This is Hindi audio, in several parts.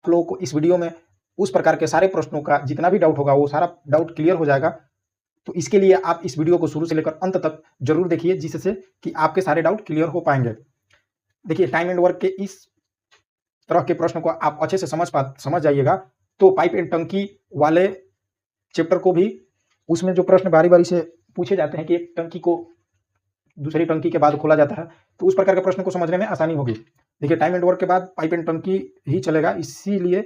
आप लोगों को इस वीडियो में उस प्रकार के सारे प्रश्नों का जितना भी डाउट होगा वो सारा डाउट क्लियर हो जाएगा। तो इसके लिए आप इस वीडियो को शुरू से लेकर अंत तक जरूर देखिए, जिससे कि आपके सारे डाउट क्लियर हो पाएंगे। देखिए, टाइम एंड वर्क के इस तरह के प्रश्न को आप अच्छे से समझ जाइएगा तो पाइप एंड टंकी वाले चैप्टर को भी, उसमें जो प्रश्न बारी बारी से पूछे जाते हैं कि एक टंकी को दूसरी टंकी के बाद खोला जाता है, तो उस प्रकार के प्रश्न को समझने में आसानी होगी। देखिए, टाइम एंड वर्क के बाद पाइप एंड टंकी ही चलेगा, इसीलिए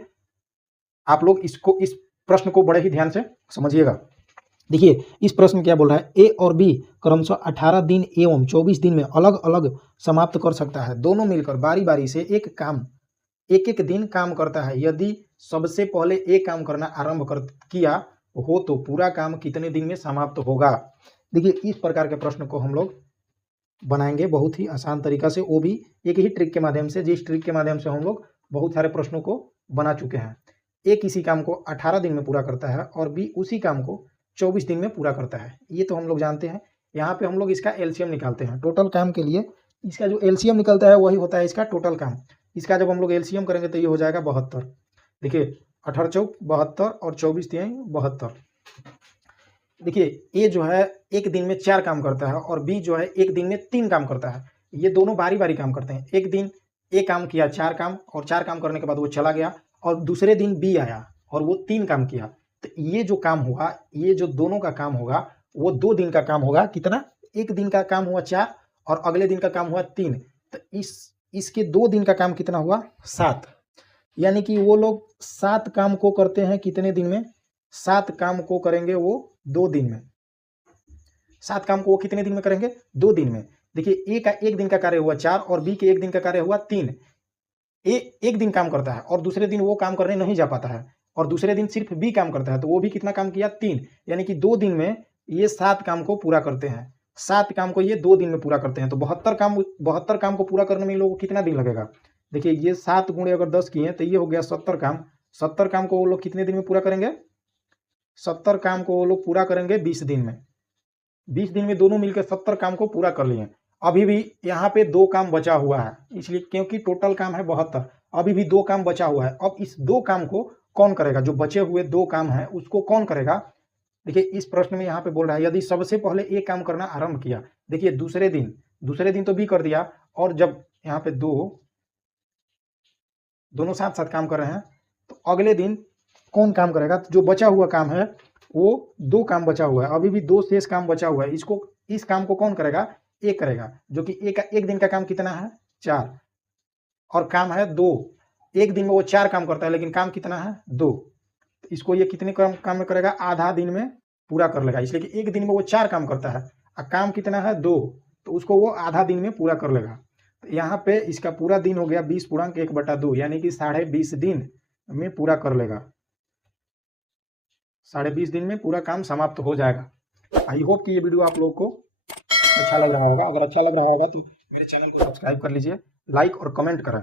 आप लोग इस प्रश्न को बड़े ही ध्यान से समझिएगा। देखिए, इस प्रश्न क्या बोल रहा है, ए और बी क्रमशः 18 दिन एवं 24 दिन में अलग अलग समाप्त कर सकता है। दोनों मिलकर बारी बारी से एक एक दिन काम करता है। यदि सबसे पहले एक काम करना आरंभ किया हो तो पूरा काम कितने दिन में समाप्त होगा। देखिए, इस प्रकार के प्रश्न को हम लोग बनाएंगे बहुत ही आसान तरीका से, वो भी एक ही ट्रिक के माध्यम से, जिस ट्रिक के माध्यम से हम लोग बहुत सारे प्रश्नों को बना चुके हैं। ए किसी काम को 18 दिन में पूरा करता है और बी उसी काम को 24 दिन में पूरा करता है, ये तो हम लोग जानते हैं। यहाँ पे हम लोग इसका एलसीएम निकालते हैं। टोटल काम के लिए इसका जो एलसीएम निकलता है वही होता है इसका टोटल काम। इसका जब हम लोग एलसीएम करेंगे तो ये हो जाएगा 72। देखिए, 18 चौक 72 और 24 तिहाई 72। देखिए, ए जो है एक दिन में 4 काम करता है और बी जो है एक दिन में 3 काम करता है। ये दोनों बारी बारी काम करते हैं। एक दिन ए काम किया 4 काम, और 4 काम करने के बाद वो चला गया, और दूसरे दिन बी आया और वो 3 काम किया। तो ये जो काम होगा, ये जो दोनों का काम होगा वो 2 दिन का काम होगा। कितना? एक दिन का काम हुआ 4 और अगले दिन का काम हुआ 3। तो इसके 2 दिन का काम कितना हुआ? 7। यानी कि वो लोग 7 काम को करते हैं कितने दिन में? 7 काम को करेंगे वो 2 दिन में। 7 काम को वो कितने दिन में करेंगे? 2 दिन में। देखिए, ए का एक दिन का कार्य हुआ 4 और बी के एक दिन का कार्य हुआ 3। ए एक दिन काम करता है और दूसरे दिन वो काम करने नहीं जा पाता है, और दूसरे दिन सिर्फ बी काम करता है, तो वो भी कितना काम किया? 3। यानी कि 2 दिन में ये 7 काम को पूरा करते हैं। 7 काम को ये 2 दिन में पूरा करते हैं। तो 72 काम को पूरा करने में इन लोगों को कितना दिन लगेगा? देखिए, ये 7 गुणे अगर 10 किए तो ये हो गया 70 काम। 70 काम को वो लोग कितने दिन में पूरा करेंगे? 70 काम को वो लोग पूरा करेंगे 20 दिन में। 20 दिन में दोनों मिलकर 70 काम को पूरा कर लिए। अभी भी यहाँ पे 2 काम बचा हुआ है, इसलिए क्योंकि टोटल काम है 72, अभी भी 2 काम बचा हुआ है। अब इस 2 काम को कौन करेगा? जो बचे हुए 2 काम है उसको कौन करेगा? देखिए, इस प्रश्न में यहाँ पे बोल रहा है यदि सबसे पहले एक काम करना आरंभ किया। देखिए, दूसरे दिन तो भी कर दिया, और जब यहाँ पे दोनों साथ साथ काम कर रहे हैं तो अगले दिन कौन काम करेगा? जो बचा हुआ काम है वो 2 काम बचा हुआ है, अभी भी 2 शेष काम बचा हुआ है। इस काम को कौन करेगा? एक करेगा, जो कि एक दिन का काम कितना है? 4, और काम है 2। एक दिन में वो 4 काम करता है, लेकिन काम कितना है? 2। तो इसको ये कितने काम में करेगा? आधा दिन में पूरा कर लेगा, इसलिए कि एक दिन में वो 4 काम करता है और काम कितना है? 2। तो उसको वो आधा दिन में पूरा कर लेगा। तो यहाँ पे इसका पूरा दिन हो गया 20/1/2, यानी कि 20.5 दिन में पूरा कर लेगा। 20.5 दिन में पूरा काम समाप्त हो जाएगा। आई होप कि ये वीडियो आप लोगों को अच्छा लग रहा होगा। अगर अच्छा लग रहा होगा तो मेरे चैनल को सब्सक्राइब कर लीजिए, लाइक और कमेंट करें।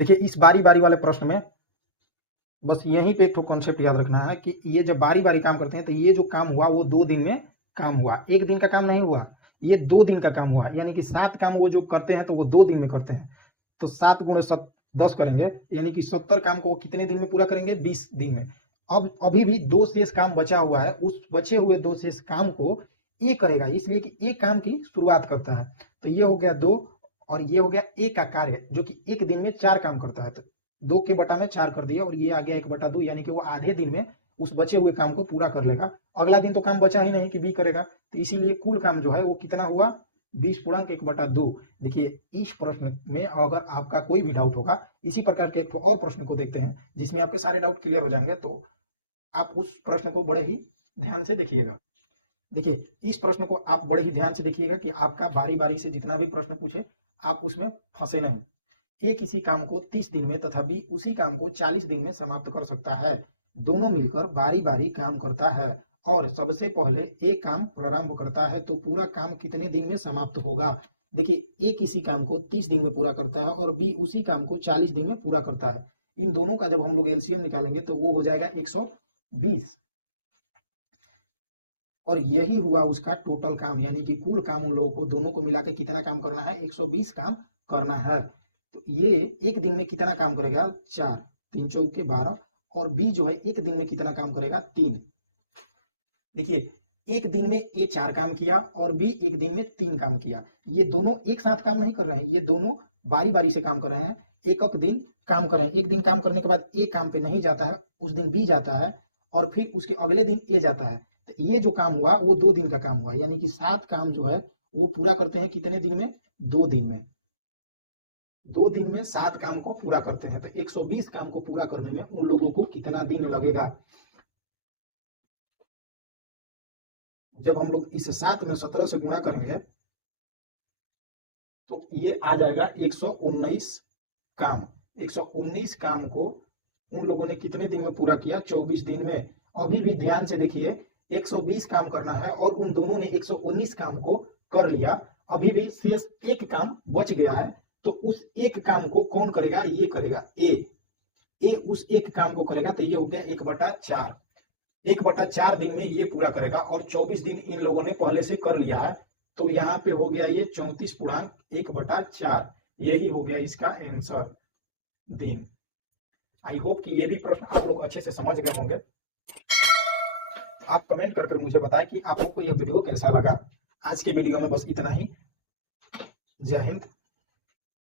देखिए, इस बारी बारी वाले प्रश्न में बस यहीं पे एक कॉन्सेप्ट याद रखना है कि ये जब बारी बारी काम करते हैं तो ये जो काम हुआ वो 2 दिन में काम हुआ, एक दिन का काम नहीं हुआ, ये 2 दिन का काम हुआ। यानी कि 7 काम वो जो करते हैं तो वो 2 दिन में करते हैं। तो 7 गुणे 10 करेंगे, यानी कि 70 काम को वो कितने दिन में पूरा करेंगे? 20 दिन में। अब अभी भी 2 शेष काम बचा हुआ है, उस बचे हुए 2 शेष काम को ये करेगा, इसलिए कि एक काम की शुरुआत करता है। तो ये हो गया 2, और ये हो गया एक का कार्य, जो कि एक दिन में 4 काम करता है। तो 2 के बटा में 4 कर दिया, और ये आ गया 1/2, यानी कि वो आधे दिन में उस बचे हुए काम को पूरा कर लेगा। अगला दिन तो काम बचा ही नहीं कि बी करेगा, तो इसीलिए कुल काम जो है वो कितना हुआ? 20/1/2। देखिए, इस प्रश्न में अगर आपका कोई भी डाउट होगा, इसी प्रकार के एक और प्रश्न को देखते हैं जिसमें आपके सारे डाउट क्लियर हो जाएंगे, तो आप उस प्रश्न को बड़े ही ध्यान से देखिएगा। देखिए, इस प्रश्न को आप बड़े ही ध्यान से देखिएगा कि आपका बारी बारी से जितना भी प्रश्न पूछे आप उसमें फंसे नहीं। ए किसी काम को 30 दिन में तथा बी उसी काम को 40 दिन में समाप्त कर सकता है। दोनों मिलकर बारी बारी काम करता है और सबसे पहले ए काम प्रारंभ करता है, तो पूरा काम कितने दिन में समाप्त होगा? देखिए, ए किसी काम को 30 दिन में पूरा करता है और बी उसी काम को 40 दिन में पूरा करता है। इन दोनों का जब हम लोग एलसीएम निकालेंगे तो वो हो जाएगा 120, और यही हुआ उसका टोटल काम, यानी कि कुल काम उन लोगों को दोनों को मिला के कितना काम करना है? 120 काम करना है। तो ये एक दिन में कितना काम करेगा? 4। 3 चौके 12, और बी जो है एक दिन में कितना काम करेगा, 3। देखिए एक दिन में ए 4 काम किया और बी एक दिन में 3 काम किया। ये दोनों एक साथ काम नहीं कर रहे हैं, ये दोनों बारी बारी से काम कर रहे हैं, एक एक दिन काम कर रहे हैं। एक दिन काम करने के बाद ए काम पे नहीं जाता है, उस दिन बी जाता है, और फिर उसके अगले दिन ए जाता है। तो ये जो काम हुआ वो 2 दिन का काम हुआ, यानी कि 7 काम जो है वो पूरा करते हैं कितने दिन में, 2 दिन में। 2 दिन में 7 काम को पूरा करते हैं। तो 120 काम को पूरा करने में उन लोगों को कितना दिन लगेगा। जब हम लोग इस 7 में 17 से गुणा करेंगे तो ये आ जाएगा 119 काम। 119 काम को उन लोगों ने कितने दिन में पूरा किया, 24 दिन में। अभी भी ध्यान से देखिए 120 काम करना है और उन दोनों ने 119 काम को कर लिया, अभी भी शेष एक काम बच गया है। तो उस एक काम को कौन करेगा, ये करेगा ए उस एक काम को करेगा। तो ये हो गया 1/4। 1/4 दिन में ये पूरा करेगा, और 24 दिन इन लोगों ने पहले से कर लिया है। तो यहाँ पे हो गया ये 34.1/4। यही हो गया इसका आंसर, दिन। आई होप कि ये भी प्रश्न आप लोग अच्छे से समझ गए होंगे। आप कमेंट कर मुझे बताएं कि आप लोग को यह वीडियो कैसा लगा। आज के वीडियो में बस इतना ही। जय हिंद।